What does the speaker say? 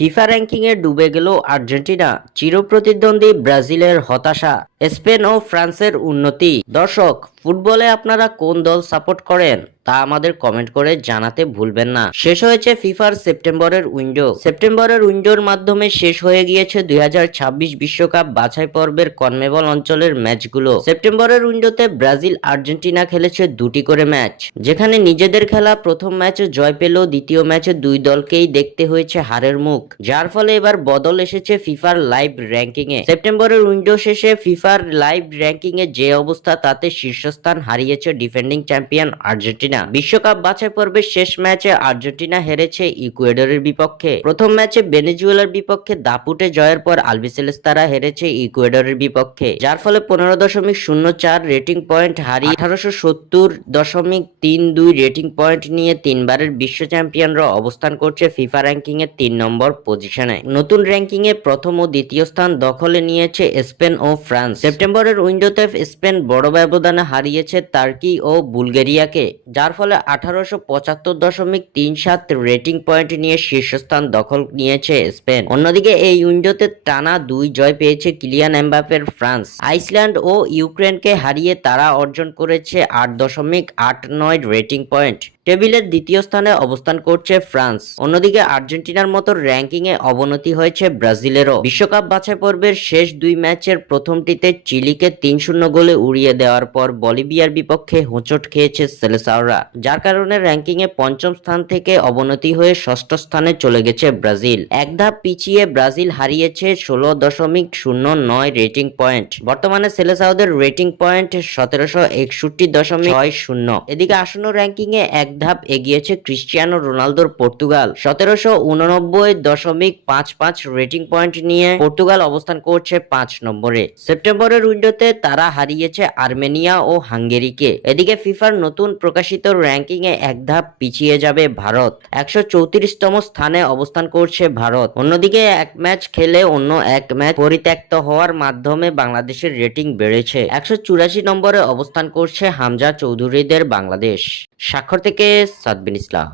FIFA র্যাঙ্কিংয়ে ডুবে গেল আর্জেন্টিনা চিরপ্রতিদ্বন্দ্বী ব্রাজিলের হতাশা। স্পেন ও ফ্রান্সের উন্নতি। দর্শক, ফুটবলে আপনারা কোন দল সাপোর্ট করেন তা আমাদের কমেন্ট করে জানাতে ভুলবেন না। শেষ হয়েছে ফিফার সেপ্টেম্বরের উইন্ডো। সেপ্টেম্বরের উইন্ডোর মাধ্যমে শেষ হয়ে গিয়েছে দুই বিশ্বকাপ বাছাই পর্বের কনমেবল অঞ্চলের ম্যাচগুলো। সেপ্টেম্বরের উইন্ডোতে ব্রাজিল আর্জেন্টিনা খেলেছে দুটি করে ম্যাচ, যেখানে নিজেদের খেলা প্রথম ম্যাচে জয় পেল, দ্বিতীয় ম্যাচে দুই দলকেই দেখতে হয়েছে হারের মুখ, যার ফলে এবার বদল এসেছে ফিফার লাইভ র্যাঙ্কিং এ সেপ্টেম্বরের উইন্ডো শেষে ফিফার লাইভ র্যাঙ্কিং এ যে অবস্থা, তাতে শীর্ষস্থান হারিয়েছে ডিফেন্ডিং চ্যাম্পিয়ন আর্জেন্টিনা। বিশ্বকাপ বাছাই পর্বের শেষ ম্যাচে আর্জেন্টিনা হেরেছে ইকুয়েডরের বিপক্ষে। প্রথম ম্যাচে ভেনেজুয়েলার বিপক্ষে দাপুটে জয়ের পর আলবিসেলেস্তারা হেরেছে ইকুয়েডরের বিপক্ষে, যার ফলে পনেরো দশমিক শূন্য চার রেটিং পয়েন্ট হারিয়ে আঠারোশো সত্তর দশমিক তিন দুই রেটিং পয়েন্ট নিয়ে তিনবারের বিশ্ব চ্যাম্পিয়নরা অবস্থান করছে ফিফা র্যাঙ্কিং এর তিন নম্বর পজিশনে। নতুন র্যাঙ্কিং এ প্রথম ও দ্বিতীয় স্থান দখলে নিয়েছে স্পেন ও ফ্রান্স। সেপ্টেম্বরের উইন্ডোতে স্পেন বড় ব্যবধানে হারিয়েছে তার্কি ও বুলগেরিয়াকে যার ফলে আঠারোশো পঁচাত্তর দশমিক তিন সাত রেটিং পয়েন্ট নিয়ে শীর্ষস্থান দখল নিয়েছে স্পেন অন্যদিকে এই উইন্ডোতে টানা দুই জয় পেয়েছে কিলিয়ান এমবাপের ফ্রান্স আইসল্যান্ড ও ইউক্রেনকে হারিয়ে তারা অর্জন করেছে আট দশমিক আট নয় রেটিং পয়েন্ট টেবিলের দ্বিতীয় স্থানে অবস্থান করছে ফ্রান্স অন্যদিকে আর্জেন্টিনার মতো র্যাঙ্কিং এ অবনতি হয়েছে ব্রাজিলেরও। বিশ্বকাপ বাছাই পর্বের শেষ দুই ম্যাচের প্রথমটিতে চিলিকে তিন শূন্য গোলে উড়িয়ে দেওয়ার পর বলিভিয়ার বিপক্ষে হোঁচট খেয়েছে সেলেসাওরা, যার কারণে র্যাঙ্কিং এ পঞ্চম স্থান থেকে অবনতি হয়ে ষষ্ঠ স্থানে চলে গেছে ব্রাজিল। এক ধাপ পিছিয়ে ব্রাজিল হারিয়েছে ষোলো দশমিক শূন্য নয় রেটিং পয়েন্ট। বর্তমানে সেলেসাওদের রেটিং পয়েন্ট সতেরোশো একষট্টি দশমিক ছয় শূন্য। এদিকে আসন্ন র্যাঙ্কিং এ এক ধাপ এগিয়েছে ক্রিস্টিয়ানো রোনালদোর পর্তুগাল। সতেরোশো উননব্বই দশমিক পাঁচ পাঁচ রেটিং পয়েন্ট নিয়ে পর্তুগাল অবস্থান করছে পাঁচ নম্বরে। সেপ্টেম্বরের উইন্ডোতে তারা হারিয়েছে আর্মেনিয়া ও হাঙ্গেরিকে। এদিকে ফিফার নতুন প্রকাশিত র্যাঙ্কিং এ এক ধাপ পিছিয়ে যাবে ভারত। একশো চৌত্রিশতম স্থানে অবস্থান করছে ভারত। অন্যদিকে এক ম্যাচ খেলে অন্য এক ম্যাচ পরিত্যক্ত হওয়ার মাধ্যমে বাংলাদেশের রেটিং বেড়েছে। একশো চুরাশি নম্বরে অবস্থান করছে হামজা চৌধুরীদের বাংলাদেশ। স্বাক্ষর থেকে সাদবিন ইসলাম।